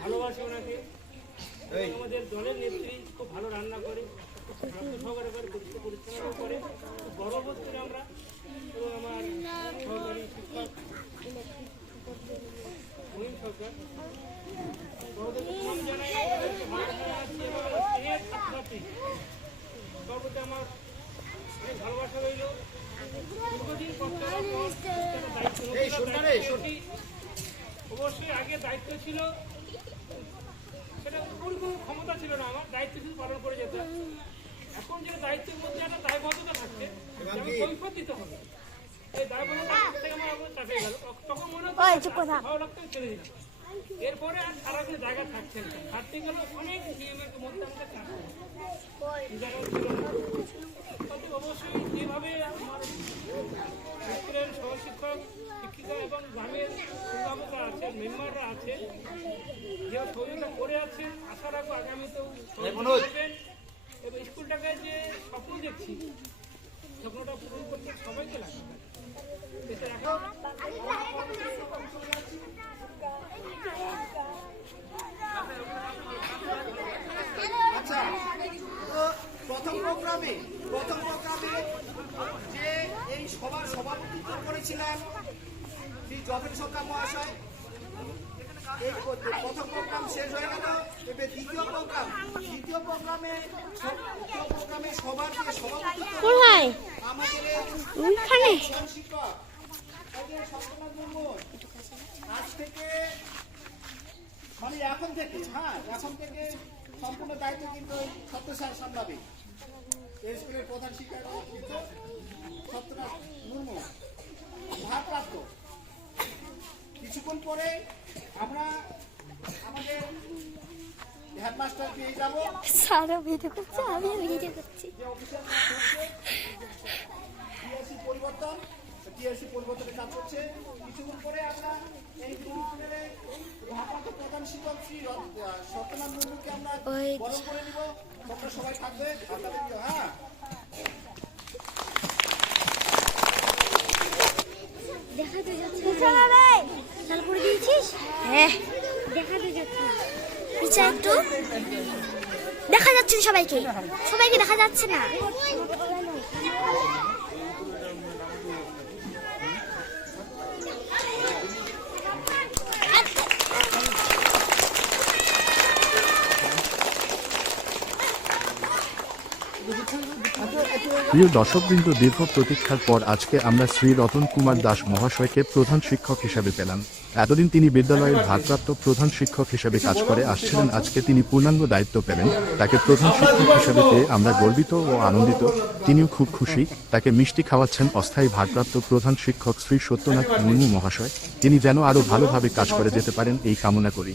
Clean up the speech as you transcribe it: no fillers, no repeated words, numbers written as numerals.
ভালোবাসে ওনাকে। আমাদের দলের নেত্রী খুব ভালো রান্না করে, সহকারে করে, পরিচালনা করে, গর্ববোধ করি আমরা। এবং আমার সহকারী শিক্ষক মহিম সরকার জানাই সর্বতে আমার অনেক ভালোবাসা রইল। দীর্ঘদিন অবশ্যই আগে দায়িত্ব ছিল, সেটা কোনো ক্ষমতা ছিল না, আমার দায়িত্ব শুধু পালন করে যেত। এখন যে দায়িত্বের মধ্যে একটা দায়বদ্ধতা থাকছে, কৈফিয়ত দিতে হবে। এই দায়বদ্ধতা থেকে আমার চাপে গেল, তখন মনে হতো ভালো লাগতো, ছেড়ে দিলাম। এরপরে আর সারা কোনো জায়গা থাকছে না, থাকতে গেল অনেক নিয়মের মধ্যে আমাদের চাপে জায়গা ছিল না। অবশ্যই যেভাবে আমার স্কুলের সহশিক্ষক শিক্ষিকা এবং গ্রামের অভিভাবকরা আছেন, মেম্বাররা আছেন, যে সহযোগিতা করে আছেন, আশা রাখবো আগামীতেও করবেন। এবং স্কুলটাকে যে স্বপ্ন দেখছি, স্বপ্নটা পূরণ করতে সবাইকে লাগবে। আচ্ছা, তো প্রথম প্রোগ্রামে যে এই সভার সভাপতিত্ব করেছিলেন শ্রী যবেন সরকার মহাশয়, এই প্রথম প্রোগ্রাম শেষ হয়ে গেল। এবার দ্বিতীয় প্রোগ্রামে সবার যে সভাপতিত্ব আমাদের শিক্ষক আজ থেকে মানে এখন থেকে সম্পূর্ণ দায়িত্ব কিন্তু সত্যসার সামলাবে। এই স্কুলের প্রধান শিক্ষক সত্যনাথ মুর্মু ভারপ্রাপ্ত। কিছুক্ষণ পরে আমরা আমাদের হেডমাস্টার পেয়ে যাবো। সারা ভিডিও করছে, আমি ভিডিও করছি। টিআরসি পরিবর্তনের কাজ করছে। কিছুক্ষণ পরে আমরা এই ভারপ্রাপ্ত প্রধান শিক্ষক শ্রী সত্যনাথ মুর্মুকে আমরা বরণ করে নিব। তোমরা সবাই থাকবে। হ্যাঁ, দেখাতে যাচ্ছে চাল করে দিয়েছিস? হ্যাঁ, দেখাতে যাচ্ছে। পিছা একটু দেখা যাচ্ছে না, সবাইকে দেখা যাচ্ছে না। প্রিয় দর্শকবৃন্দ, দীর্ঘ প্রতীক্ষার পর আজকে আমরা শ্রী রতন কুমার দাস মহাশয়কে প্রধান শিক্ষক হিসেবে পেলাম। এতদিন তিনি বিদ্যালয়ের ভারপ্রাপ্ত প্রধান শিক্ষক হিসেবে কাজ করে আসছিলেন। আজকে তিনি পূর্ণাঙ্গ দায়িত্ব পেলেন। তাকে প্রধান শিক্ষক হিসেবে পেয়ে আমরা গর্বিত ও আনন্দিত। তিনিও খুব খুশি। তাকে মিষ্টি খাওয়াচ্ছেন অস্থায়ী ভারপ্রাপ্ত প্রধান শিক্ষক শ্রী সত্যনাথ মুর্মু মহাশয়। তিনি যেন আরও ভালোভাবে কাজ করে যেতে পারেন এই কামনা করি।